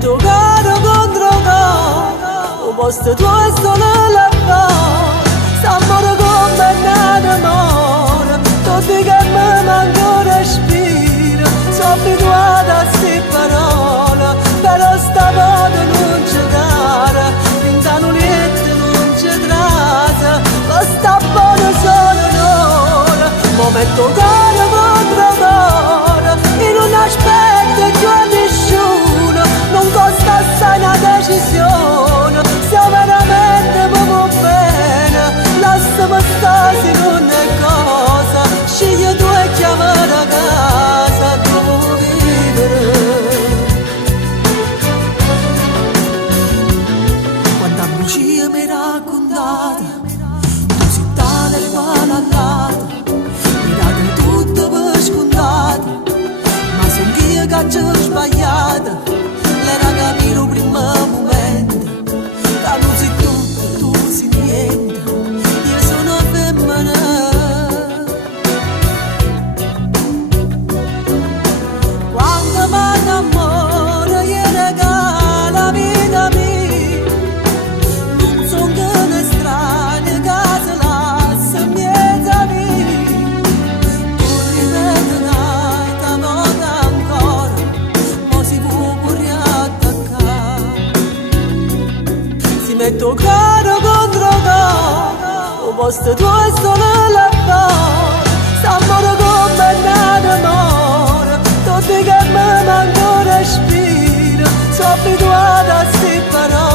metto caro contro caro, un posto tuo è solo la fa. S'amore come un amore, tutti che mi manco respiro. Sono abituata a sti parole, però sta volta non c'è cara. Pintano niente non c'è trasa, ma sta buono solo un'ora. Mo metto caro contro caro, e non aspetto più a nessuno. Non costa assai una decisione, se veramente proprio bene. Lasciami stare se non è cosa, scegli tu e chiama la casa dove vivere. Quanta bugia mi raccontata, tu sei tale e quale all'altra, mi date tutto per scontato, ma son io che ci ho sbagliato. L'era capito prima momento, che non sei tutto, tu sei niente, io sono femmina. Quando mi innamoro io regalo la vita mia, non son che un estraneo che si lascia in mezzo a me. Tu ripeti un'altra volta ancora, mo si può pure attaccare. Si metto caro contro caro, un posto tuo è solo la fa. S'amore come un amore, tutti che mi manco respiro. Sono abituata a sti parole,